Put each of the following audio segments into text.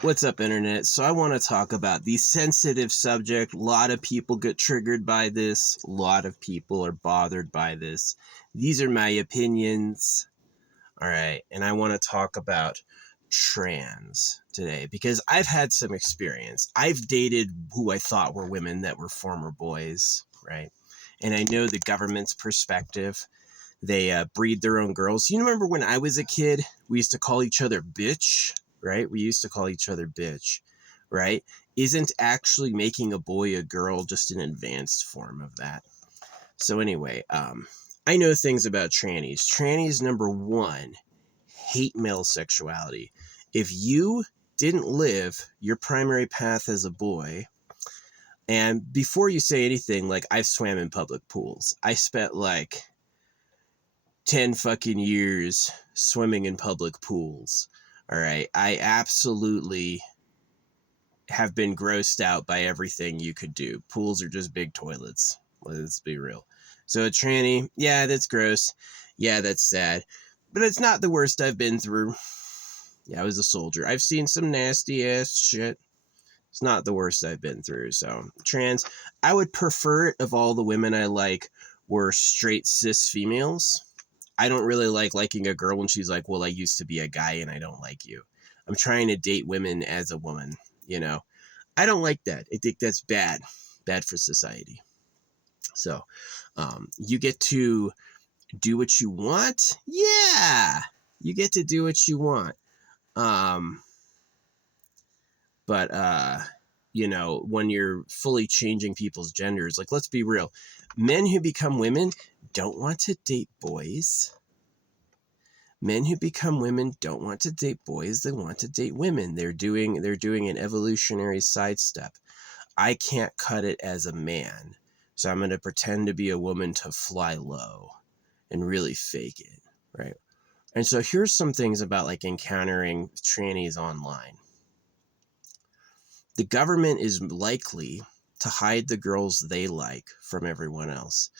What's up, Internet? So I want to talk about the sensitive subject. A lot of people get triggered by this. A lot of people are bothered by this. These are my opinions. All right. And I want to talk about trans today because I've had some experience. I've dated who I thought were women that were former boys, right? And I know the government's perspective. They breed their own girls. You remember when I was a kid, we used to call each other bitch, right? We used to call each other bitch, right? Isn't actually making a boy a girl just an advanced form of that? So anyway, I know things about trannies. Trannies, number one, hate male sexuality. If you didn't live your primary path as a boy, and before you say anything, like I've swam in public pools. I spent like 10 fucking years swimming in public pools. All right. I absolutely have been grossed out by everything you could do. Pools are just big toilets. Let's be real. So a tranny, yeah, that's gross. Yeah, that's sad. But it's not the worst I've been through. Yeah, I was a soldier. I've seen some nasty ass shit. It's not the worst I've been through. So trans, I would prefer it if all the women I like were straight cis females. I don't really like liking a girl when she's like, well, I used to be a guy and I don't like you. I'm trying to date women as a woman, you know. I don't like that. I think that's bad for society. So you get to do what you want. Yeah, you get to do what you want. Um, but you know, when you're fully changing people's genders, like, let's be real, men who become women don't want to date boys. Men who become women don't want to date boys, they want to date women. They're doing an evolutionary sidestep. I can't cut it as a man, so I'm going to pretend to be a woman to fly low and really fake it, right? And so here's some things about like encountering trannies online. The government is likely to hide the girls they like from everyone else.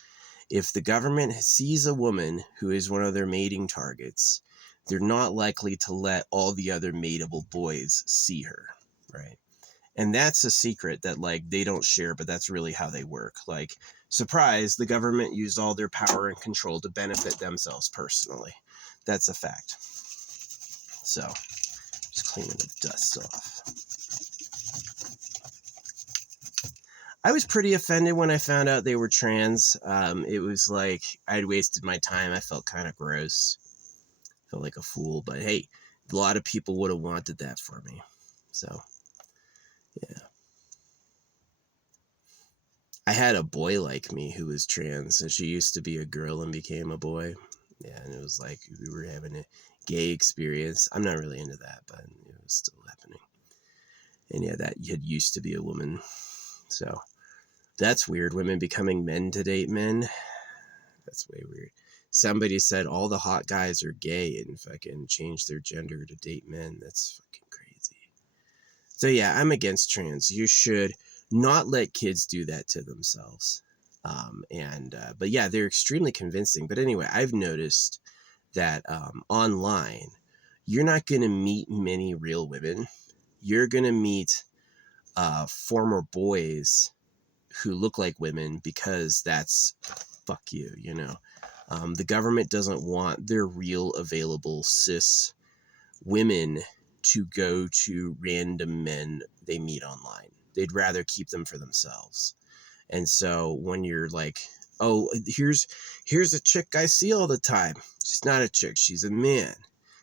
If the government sees a woman who is one of their mating targets, they're not likely to let all the other mateable boys see her, right? And that's a secret that like they don't share, but that's really how they work. Like, surprise, the government used all their power and control to benefit themselves personally. That's a fact. So, just cleaning the dust off. I was pretty offended when I found out they were trans. It was like I'd wasted my time. I felt kind of gross. Felt like a fool. But hey, a lot of people would have wanted that for me. So, yeah. I had a boy like me who was trans, and she used to be a girl and became a boy. Yeah, and it was like we were having a gay experience. I'm not really into that, but it was still happening. And yeah, that had used to be a woman. So that's weird. Women becoming men to date men. That's way weird. Somebody said all the hot guys are gay and fucking changed their gender to date men. That's fucking crazy. So yeah, I'm against trans. You should not let kids do that to themselves. But yeah, they're extremely convincing. But anyway, I've noticed that online, you're not going to meet many real women. You're going to meet former boys who look like women because that's fuck you, you know. The government doesn't want their real available cis women to go to random men they meet online. They'd rather keep them for themselves. And so when you're like, oh, here's a chick I see all the time. She's not a chick, she's a man.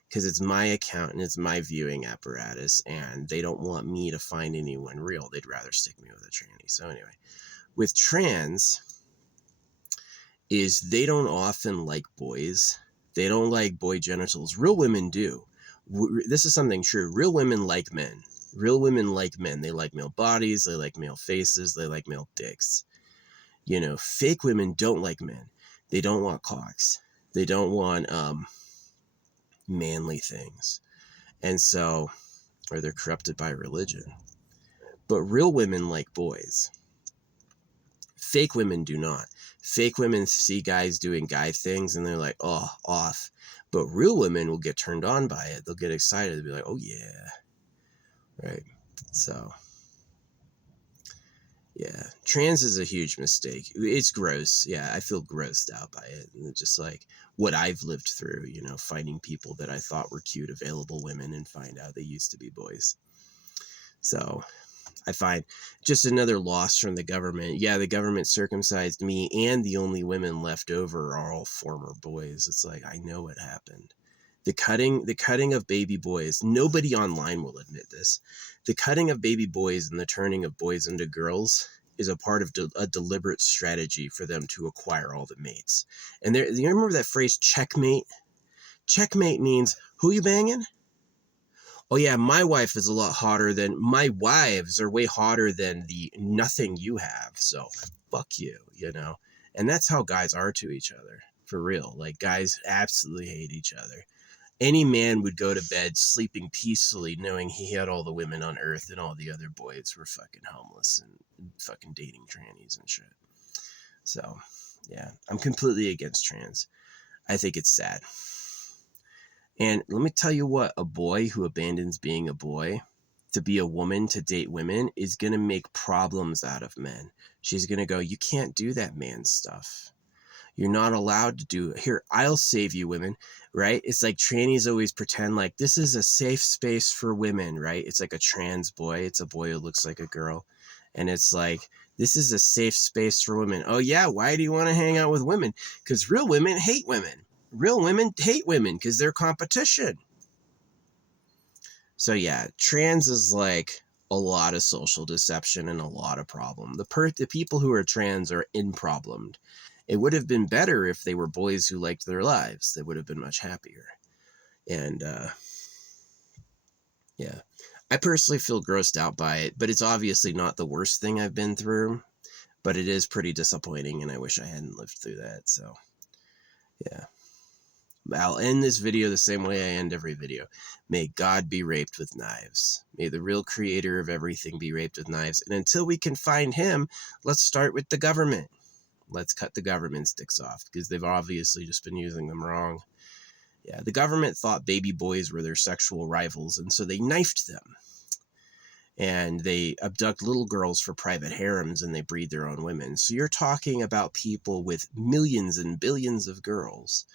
Because it's my account and it's my viewing apparatus, and they don't want me to find anyone real. They'd rather stick me with a tranny. So anyway, with trans is they don't often like boys. They don't like boy genitals. Real women do. This is something true. Real women like men. Real women like men. They like male bodies. They like male faces. They like male dicks. You know, fake women don't like men. They don't want cocks. They don't want manly things. And so, or they're corrupted by religion. But real women like boys. Fake women do not. Fake women see guys doing guy things and they're like, oh, off. But real women will get turned on by it. They'll get excited. They'll be like, oh, yeah. right? So, yeah, trans is a huge mistake. It's gross. Yeah, I feel grossed out by it. And just like what I've lived through, you know, finding people that I thought were cute, available women and find out they used to be boys. So I find just another loss from the government. Yeah, the government circumcised me, and the only women left over are all former boys. It's like, I know what happened. The cutting of baby boys, nobody online will admit this. The cutting of baby boys and the turning of boys into girls is a part of a deliberate strategy for them to acquire all the mates. And there, you remember that phrase checkmate? Checkmate means, who you banging? Oh yeah, my wife is a lot hotter than my wives are way hotter than the nothing you have. So fuck you, you know. And that's how guys are to each other, for real. Like guys absolutely hate each other. Any man would go to bed sleeping peacefully, knowing he had all the women on earth and all the other boys were fucking homeless and fucking dating trannies and shit. So yeah, I'm completely against trans. I think it's sad. And let me tell you what, a boy who abandons being a boy to be a woman to date women is going to make problems out of men. She's going to go, you can't do that man stuff. You're not allowed to do it. Here, I'll save you, women, right? It's like trannies always pretend like this is a safe space for women, right? It's like a trans boy. It's a boy who looks like a girl. And it's like, this is a safe space for women. Oh, yeah. Why do you want to hang out with women? Because real women hate women. Real women hate women because they're competition. So yeah, trans is like a lot of social deception and a lot of problem. The people who are trans are in problemed. It would have been better if they were boys who liked their lives. They would have been much happier. And yeah, I personally feel grossed out by it, but it's obviously not the worst thing I've been through. But it is pretty disappointing, and I wish I hadn't lived through that. So yeah. I'll end this video the same way I end every video. May God be raped with knives. May the real creator of everything be raped with knives. And until we can find him, let's start with the government. Let's cut the government's dicks off because they've obviously just been using them wrong. Yeah, the government thought baby boys were their sexual rivals, and so they knifed them. And they abduct little girls for private harems and they breed their own women. So you're talking about people with millions and billions of girls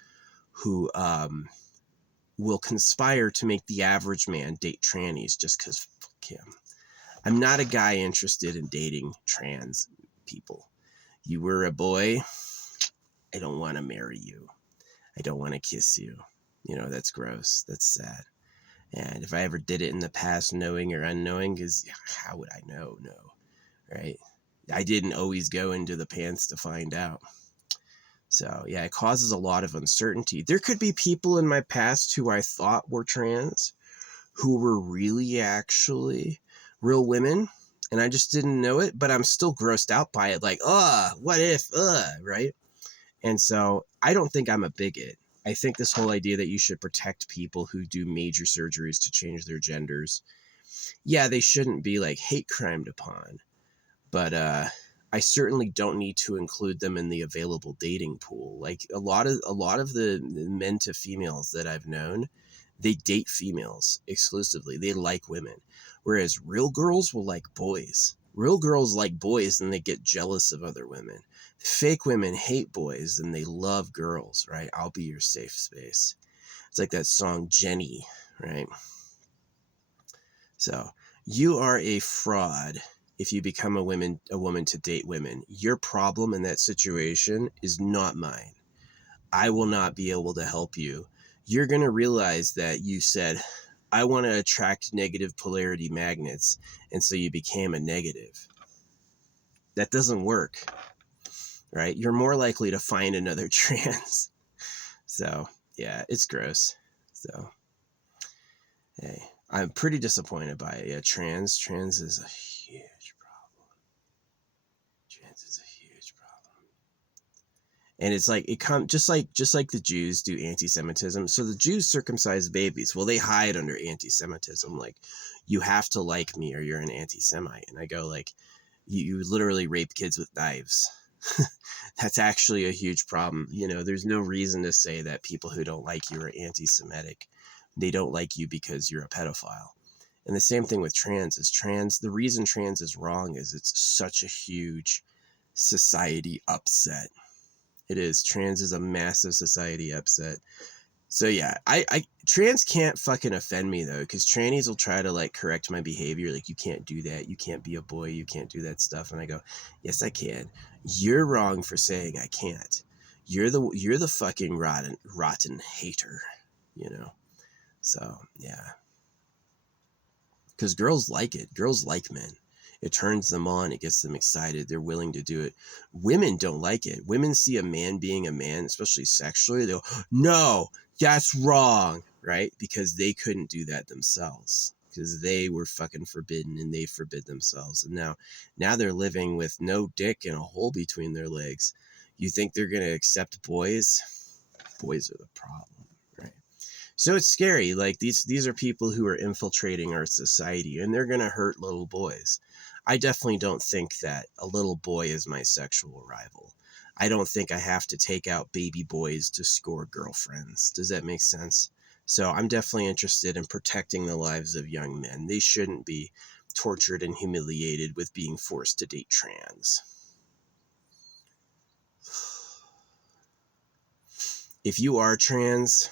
who will conspire to make the average man date trannies just because fuck him. I'm not a guy interested in dating trans people. You were a boy, I don't want to marry you. I don't want to kiss you. You know, that's gross. That's sad. And if I ever did it in the past, knowing or unknowing, because how would I know? No, right? I didn't always go into the pants to find out. So yeah, it causes a lot of uncertainty. There could be people in my past who I thought were trans who were really actually real women, and I just didn't know it, but I'm still grossed out by it. Like, what if, right? And so I don't think I'm a bigot. I think this whole idea that you should protect people who do major surgeries to change their genders, yeah, they shouldn't be like hate crimed upon, but I certainly don't need to include them in the available dating pool. Like a lot of the men to females that I've known, they date females exclusively. They like women, whereas real girls will like boys. Real girls like boys and they get jealous of other women. Fake women hate boys and they love girls, right? I'll be your safe space. It's like that song Jenny, right? So you are a fraud if you become a woman to date women. Your problem in that situation is not mine. I will not be able to help you. You're going to realize that you said, I want to attract negative polarity magnets, and so you became a negative. That doesn't work, right? You're more likely to find another trans. So, yeah, it's gross. So, hey, I'm pretty disappointed by it. Yeah, trans is a huge problem. Trans is a huge problem. And it's like it comes just like the Jews do anti-Semitism. So the Jews circumcise babies. Well, they hide under anti-Semitism. Like, you have to like me or you're an anti-Semite. And I go like, you literally rape kids with knives. That's actually a huge problem. You know, there's no reason to say that people who don't like you are anti-Semitic. They don't like you because you're a pedophile. And the same thing with trans is the reason trans is wrong is it's such a huge society upset. It is. Trans is a massive society upset. So yeah, I trans can't fucking offend me though, because trannies will try to like correct my behavior, like you can't do that, you can't be a boy, you can't do that stuff, and I go, yes I can. You're wrong for saying I can't. You're the fucking rotten hater, you know. So yeah, because girls like it. Girls like men. It turns them on. It gets them excited. They're willing to do it. Women don't like it. Women see a man being a man, especially sexually. They'll, no, that's wrong, right? Because they couldn't do that themselves. Because they were fucking forbidden and they forbid themselves. And now they're living with no dick and a hole between their legs. You think they're going to accept boys? Boys are the problem, right? So it's scary. Like these are people who are infiltrating our society and they're going to hurt little boys. I definitely don't think that a little boy is my sexual rival. I don't think I have to take out baby boys to score girlfriends. Does that make sense? So I'm definitely interested in protecting the lives of young men. They shouldn't be tortured and humiliated with being forced to date trans. If you are trans,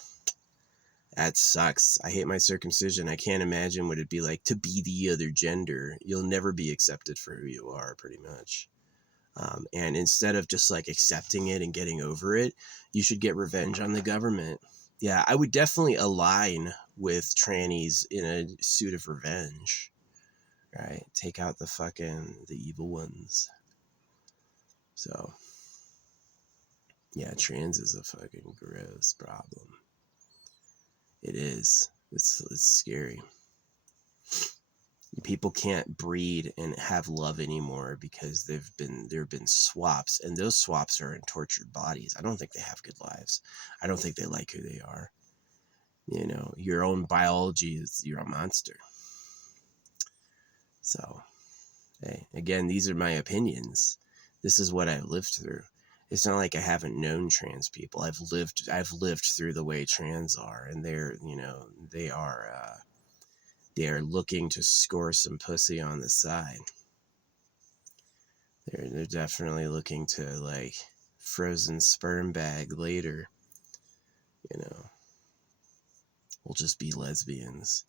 that sucks. I hate my circumcision. I can't imagine what it'd be like to be the other gender. You'll never be accepted for who you are, pretty much. And instead of just like accepting it and getting over it, you should get revenge on the government. Yeah, I would definitely align with trannies in a suit of revenge. Right? Take out the evil ones. So, yeah, trans is a fucking gross problem. It is. It's scary. People can't breed and have love anymore because there have been swaps, and those swaps are in tortured bodies. I don't think they have good lives. I don't think they like who they are. You know, your own biology is you're a monster. So, hey, again, these are my opinions. This is what I've lived through. It's not like I haven't known trans people. I've lived through the way trans are, and they are looking to score some pussy on the side. They're definitely looking to like frozen sperm bag later. We'll just be lesbians.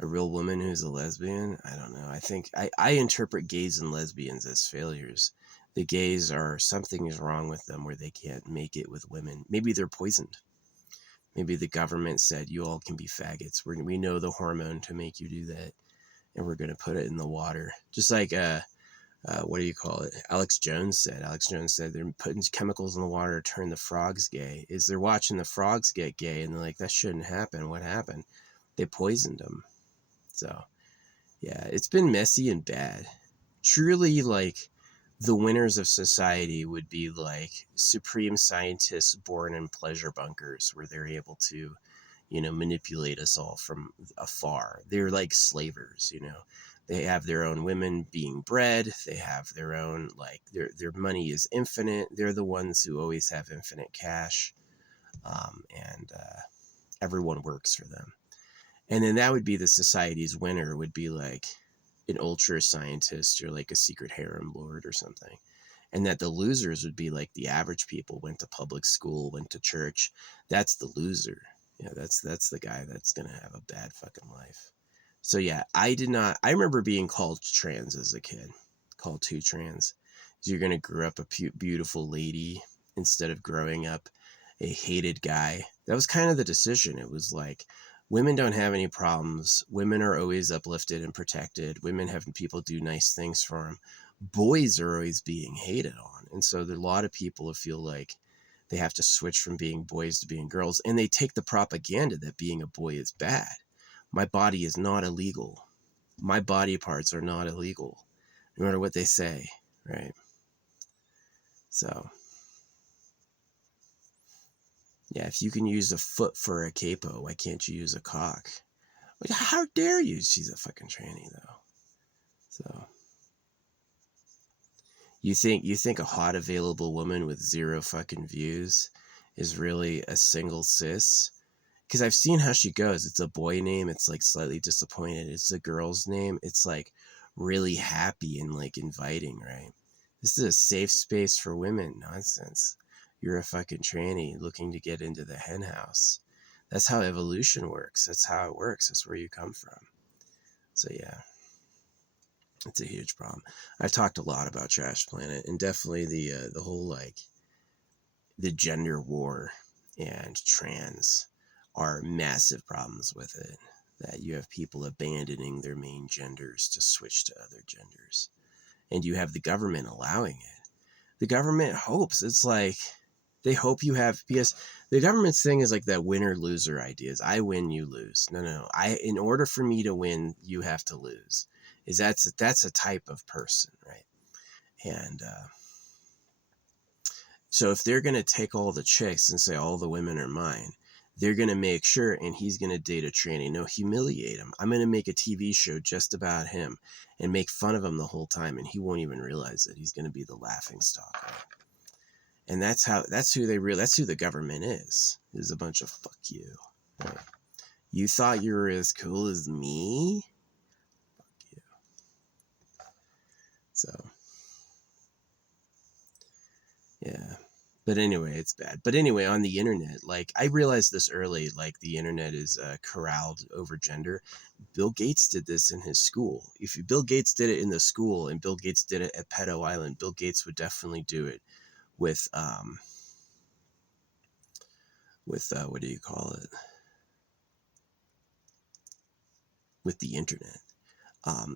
A real woman who's a lesbian, I don't know. I think I interpret gays and lesbians as failures. The gays are something is wrong with them where they can't make it with women. Maybe they're poisoned. Maybe the government said you all can be faggots. We know the hormone to make you do that, and we're going to put it in the water. Just like what do you call it? Alex Jones said they're putting chemicals in the water to turn the frogs gay. They're watching the frogs get gay, and they're like, that shouldn't happen. What happened? They poisoned them. So, yeah, it's been messy and bad. Truly, like, the winners of society would be like supreme scientists born in pleasure bunkers where they're able to, manipulate us all from afar. They're like slavers, They have their own women being bred. They have their own, like, their money is infinite. They're the ones who always have infinite cash. And everyone works for them. And then that would be the society's winner, would be like an ultra scientist or like a secret harem lord or something. And that the losers would be like the average people, went to public school, went to church. That's the loser. Yeah, that's the guy that's going to have a bad fucking life. So yeah, I remember being called trans as a kid, called too trans. You're going to grow up a beautiful lady instead of growing up a hated guy. That was kind of the decision. It was like, women don't have any problems. Women are always uplifted and protected. Women have people do nice things for them. Boys are always being hated on. And so there are a lot of people who feel like they have to switch from being boys to being girls. And they take the propaganda that being a boy is bad. My body is not illegal. My body parts are not illegal, no matter what they say, right? So, yeah, if you can use a foot for a capo, why can't you use a cock? Like, how dare you? She's a fucking tranny, though. So, you think a hot available woman with zero fucking views is really a single cis? because I've seen how she goes. It's a boy name. It's like slightly disappointed. It's a girl's name. It's like really happy and like inviting, right? This is a safe space for women. Nonsense. You're a fucking tranny looking to get into the hen house. That's how evolution works. That's how it works. That's where you come from. So yeah, it's a huge problem. I've talked a lot about Trash Planet, and definitely the whole like the gender war and trans are massive problems with it. That you have people abandoning their main genders to switch to other genders, and you have the government allowing it. The government hopes it's like they hope you have, because the government's thing is like that winner loser ideas. I win, you lose. No. In order for me to win, you have to lose. That's a type of person, right? And so if they're gonna take all the chicks and say all the women are mine, they're gonna make sure, and he's gonna date a tranny. No, humiliate him. I'm gonna make a TV show just about him and make fun of him the whole time, and he won't even realize it. He's gonna be the laughing stock, right? And that's who the government is a bunch of fuck you, right? You thought you were as cool as me? Fuck you. So yeah, but anyway, it's bad. But anyway, on the internet, like I realized this early, like the internet is corralled over gender. Bill Gates did this in his school. If Bill Gates did it in the school and Bill Gates did it at Pedo Island, Bill Gates would definitely do it with what do you call it, with the internet.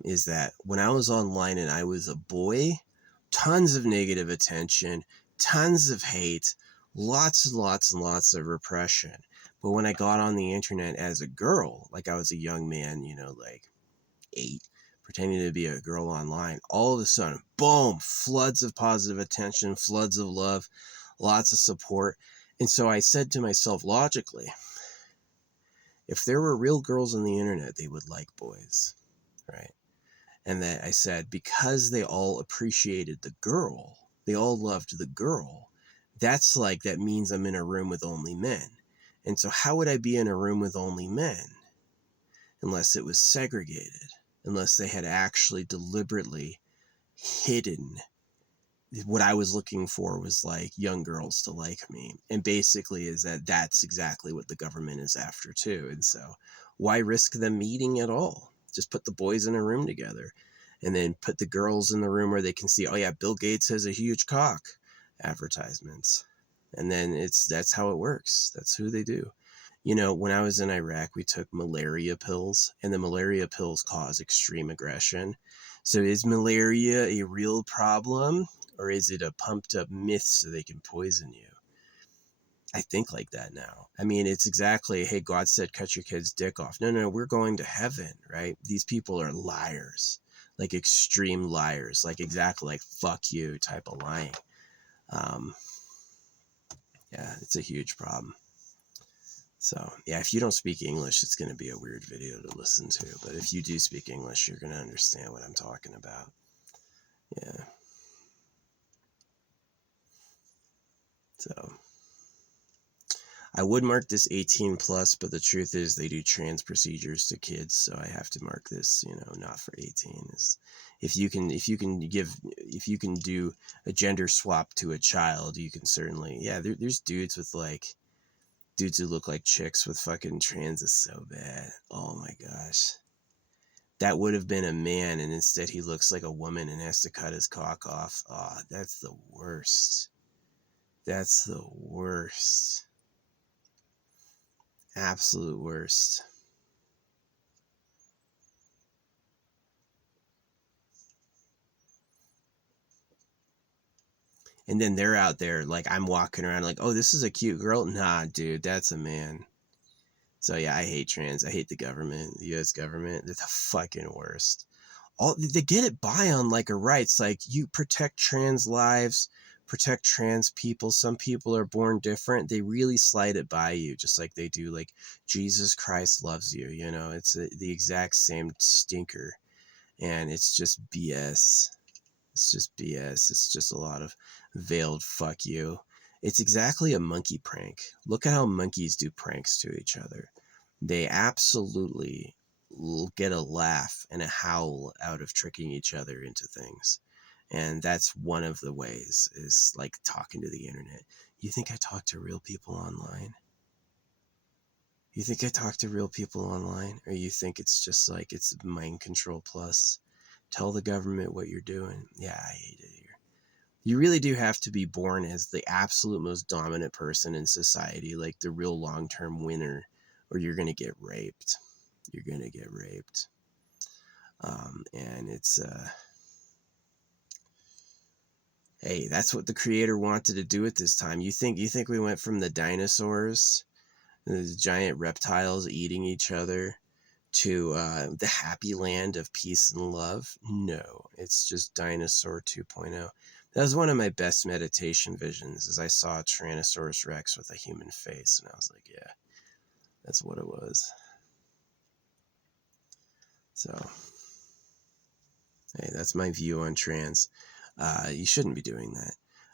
Is that when I was online and I was a boy, tons of negative attention, tons of hate, lots and lots and lots of repression. But when I got on the internet as a girl, like I was a young man, like 8, pretending to be a girl online, all of a sudden, boom, floods of positive attention, floods of love, lots of support. And so I said to myself logically, if there were real girls on the internet, they would like boys, right? And that I said, because they all appreciated the girl, they all loved the girl, that means I'm in a room with only men. And so how would I be in a room with only men unless it was segregated, unless they had actually deliberately hidden what I was looking for was like young girls to like me. And basically that's exactly what the government is after too. And so why risk them meeting at all? Just put the boys in a room together and then put the girls in the room where they can see, oh yeah, Bill Gates has a huge cock, advertisements. And then that's how it works. That's who they do. When I was in Iraq, we took malaria pills, and the malaria pills cause extreme aggression. So is malaria a real problem, or is it a pumped up myth so they can poison you? I think like that now. I mean, it's exactly, hey, God said cut your kid's dick off. No, we're going to heaven, right? These people are liars, like extreme liars, like exactly like fuck you type of lying. Yeah, it's a huge problem. So yeah, if you don't speak English, it's going to be a weird video to listen to. But if you do speak English, you're going to understand what I'm talking about. Yeah. So I would mark this 18 plus, but the truth is they do trans procedures to kids, so I have to mark this, not for 18. If you can do a gender swap to a child, you can certainly, yeah. There's dudes who look like chicks with fucking trans is so bad. Oh my gosh. That would have been a man, and instead he looks like a woman and has to cut his cock off. Oh, that's the worst. That's the worst. Absolute worst. And then they're out there, like, I'm walking around like, oh, this is a cute girl. Nah, dude, that's a man. So yeah, I hate trans. I hate the government, the U.S. government. They're the fucking worst. They get it by on like a rights, like you protect trans lives, protect trans people. Some people are born different. They really slide it by you, just like they do like Jesus Christ loves you. It's the exact same stinker, and it's just BS. It's just BS. It's just a lot of veiled fuck you. It's exactly a monkey prank. Look at how monkeys do pranks to each other. They absolutely get a laugh and a howl out of tricking each other into things. And that's one of the ways, is like talking to the internet. You think I talk to real people online? You think I talk to real people online? Or you think it's just like it's mind control plus? Tell the government what you're doing. Yeah, I hate it here. You really do have to be born as the absolute most dominant person in society, like the real long-term winner, or you're going to get raped. You're going to get raped. And it's, hey, that's what the creator wanted to do at this time. You think we went from the dinosaurs, the giant reptiles eating each other, to the happy land of peace and love? No, it's just Dinosaur 2.0. That was one of my best meditation visions, as I saw a Tyrannosaurus Rex with a human face, and I was like, yeah, that's what it was. So, hey, that's my view on trans. You shouldn't be doing that.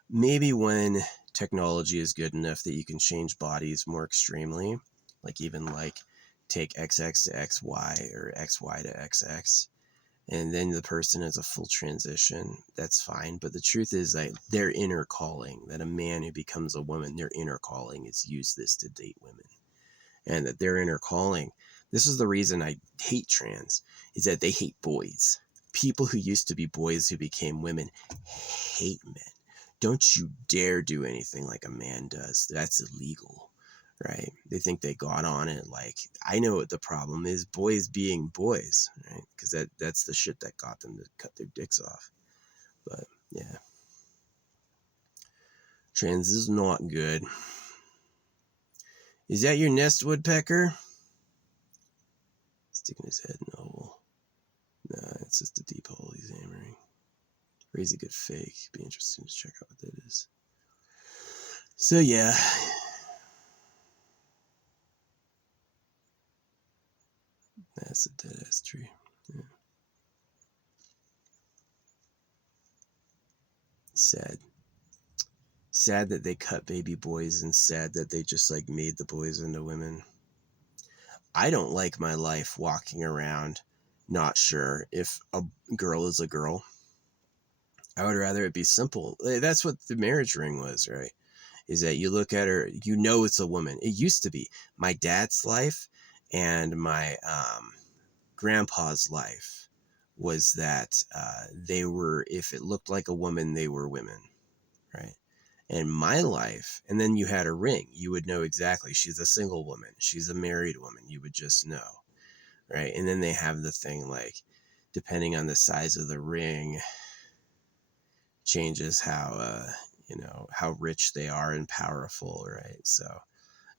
Maybe when technology is good enough that you can change bodies more extremely, like even like take XX to XY or XY to XX, and then the person has a full transition, that's fine. But the truth is that their inner calling, that a man who becomes a woman, their inner calling is use this to date women. And that their inner calling, this is the reason I hate trans, is that they hate boys. People who used to be boys who became women hate men. Don't you dare do anything like a man does. That's illegal, right? They think they got on it. Like, I know what the problem is, boys being boys, right? Because that's the shit that got them to cut their dicks off. But yeah, trans is not good. Is that your nest woodpecker? Sticking his head in a hole. Nah, it's just a deep hole he's hammering. Or he's a good fake. Be interesting to check out what that is. So yeah. That's a dead ass tree. Yeah. Sad. Sad that they cut baby boys, and sad that they just like made the boys into women. I don't like my life walking around not sure if a girl is a girl. I would rather it be simple. That's what the marriage ring was, right? Is that you look at her, you know it's a woman. It used to be my dad's life and my grandpa's life was that they were, if it looked like a woman, they were women, right? And my life, and then you had a ring. You would know exactly she's a single woman, she's a married woman. You would just know, right? And then they have the thing like, depending on the size of the ring, changes how how rich they are and powerful, right? So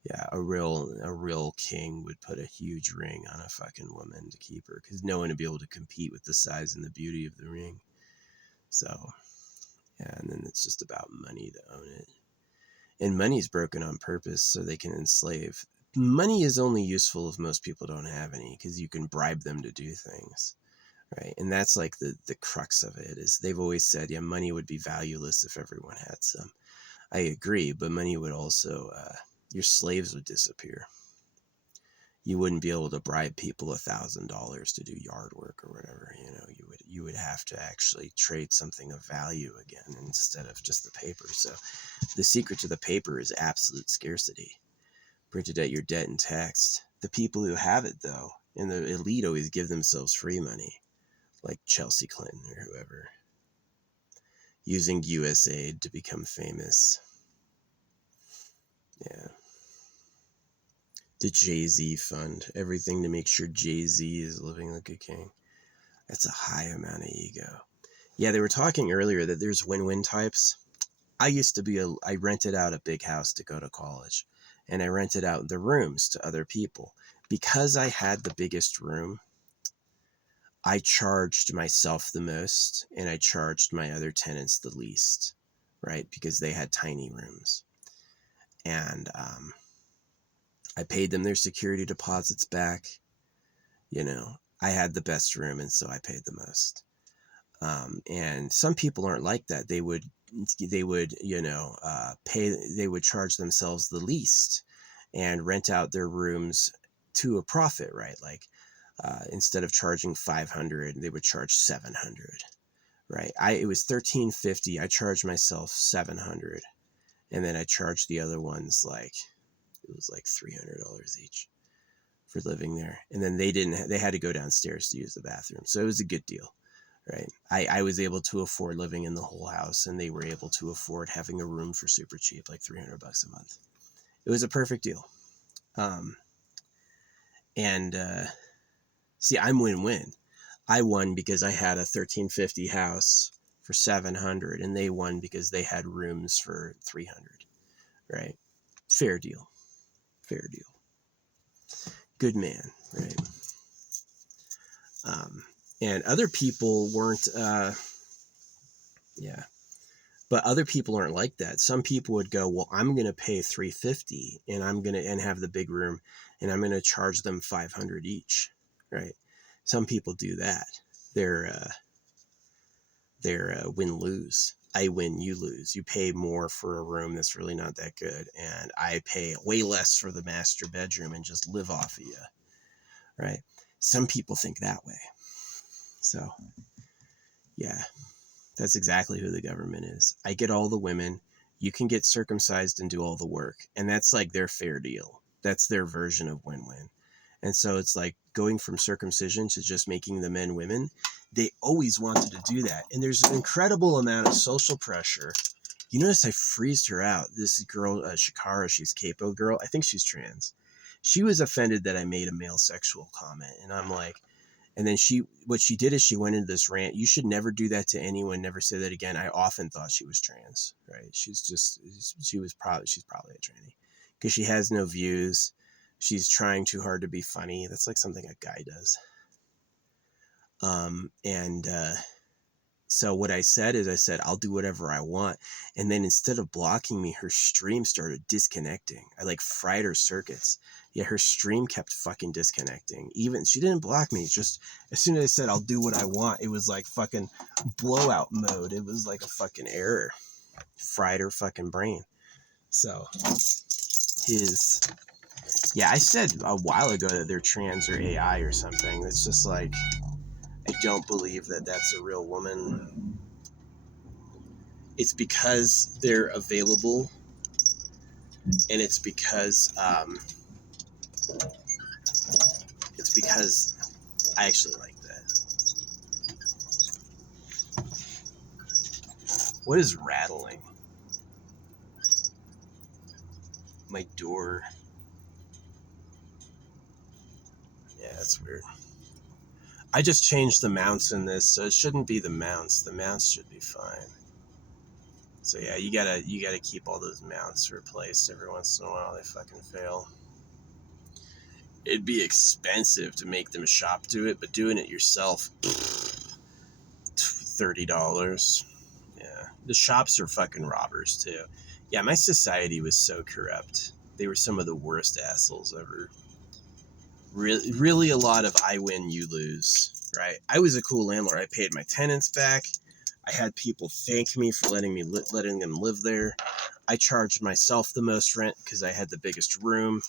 yeah, a real king would put a huge ring on a fucking woman to keep her, because no one would be able to compete with the size and the beauty of the ring. So yeah, and then it's just about money to own it. And money's broken on purpose so they can enslave. Money is only useful if most people don't have any, because you can bribe them to do things, right? And that's like the crux of it, is they've always said, yeah, money would be valueless if everyone had some. I agree, but money would also, your slaves would disappear. You wouldn't be able to bribe people $1,000 to do yard work or whatever. You would have to actually trade something of value again instead of just the paper. So the secret to the paper is absolute scarcity. Printed at your debt and taxed. The people who have it, though, and the elite always give themselves free money, like Chelsea Clinton or whoever, using USAID to become famous. Yeah. The Jay-Z fund. Everything to make sure Jay-Z is living like a king. That's a high amount of ego. Yeah, they were talking earlier that there's win-win types. I rented out a big house to go to college, and I rented out the rooms to other people. Because I had the biggest room, I charged myself the most, and I charged my other tenants the least, right? Because they had tiny rooms. And I paid them their security deposits back. I had the best room, and so I paid the most. And some people aren't like that. They would they would, they would charge themselves the least and rent out their rooms to a profit, right? Like, instead of charging 500, they would charge 700, right? It was 1350. I charged myself 700, and then I charged the other ones it was like $300 each for living there. And then they had to go downstairs to use the bathroom. So it was a good deal, right? I was able to afford living in the whole house, and they were able to afford having a room for super cheap, like $300 a month. It was a perfect deal. See, I'm win-win. I won because I had a 1350 house for 700, and they won because they had rooms for 300, right? Fair deal. Good man, right? And other people weren't, but other people aren't like that. Some people would go, well, I'm going to pay $350 and have the big room, and I'm going to charge them $500 each, right? Some people do that. They're win-lose. I win, you lose. You pay more for a room that's really not that good, and I pay way less for the master bedroom and just live off of you, right? Some people think that way. So, yeah, that's exactly who the government is. I get all the women. You can get circumcised and do all the work, and that's like their fair deal. That's their version of win-win. And so it's like going from circumcision to just making the men women. They always wanted to do that. And there's an incredible amount of social pressure. You notice I freezed her out. This girl, Shakara, she's Capo girl. I think she's trans. She was offended that I made a male sexual comment. And I'm like, and then what she did is she went into this rant. You should never do that to anyone. Never say that again. I often thought she was trans, right? She's probably a tranny because she has no views. She's trying too hard to be funny. That's like something a guy does. So what I said is I'll do whatever I want. And then instead of blocking me, her stream started disconnecting. I like fried her circuits. Yeah, her stream kept fucking disconnecting. Even she didn't block me. Just as soon as I said I'll do what I want, it was like fucking blowout mode. It was like a fucking error. Fried her fucking brain. So I said a while ago that they're trans or AI or something. It's just like, I don't believe that that's a real woman. It's because they're available, and it's because I actually like that. What is rattling? My door. Yeah, that's weird. I just changed the mounts in this, so it shouldn't be the mounts. The mounts should be fine. So yeah, you gotta keep all those mounts replaced every once in a while. They fucking fail. It'd be expensive to make them shop do it, but doing it yourself, $30. Yeah, the shops are fucking robbers too. Yeah, my society was so corrupt. They were some of the worst assholes ever. Really a lot of I win, you lose, right? I was a cool landlord. I paid my tenants back. I had people thank me for letting them live there. I charged myself the most rent because I had the biggest room.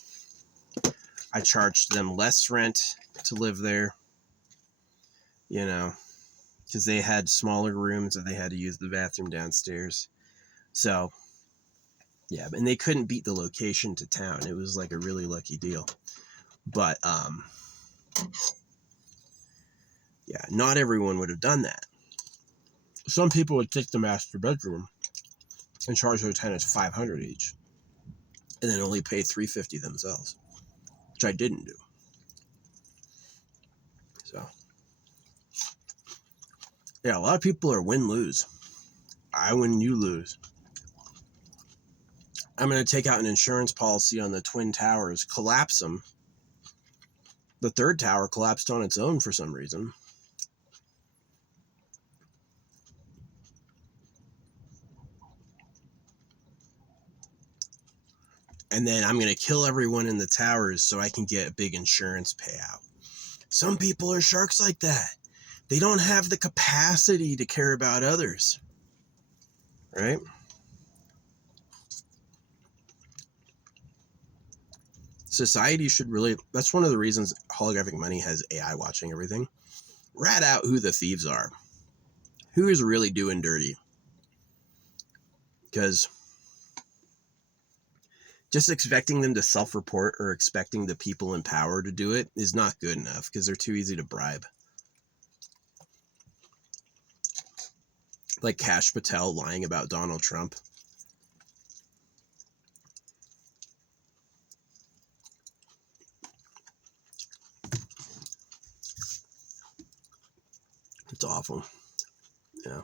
I charged them less rent to live there, because they had smaller rooms and they had to use the bathroom downstairs. So, yeah, and they couldn't beat the location to town. It was like a really lucky deal. But, yeah, not everyone would have done that. Some people would take the master bedroom and charge their tenants $500 each, and then only pay $350 themselves, which I didn't do. So, yeah, a lot of people are win-lose. I win, you lose. I'm going to take out an insurance policy on the Twin Towers, collapse them. The third tower collapsed on its own for some reason. And then I'm going to kill everyone in the towers so I can get a big insurance payout. Some people are sharks like that. They don't have the capacity to care about others. right? Society should really, that's one of the reasons holographic money has AI watching everything. Rat out who the thieves are. Who is really doing dirty? Because just expecting them to self-report or expecting the people in power to do it is not good enough, because they're too easy to bribe. Like Kash Patel lying about Donald Trump. It's awful. Yeah.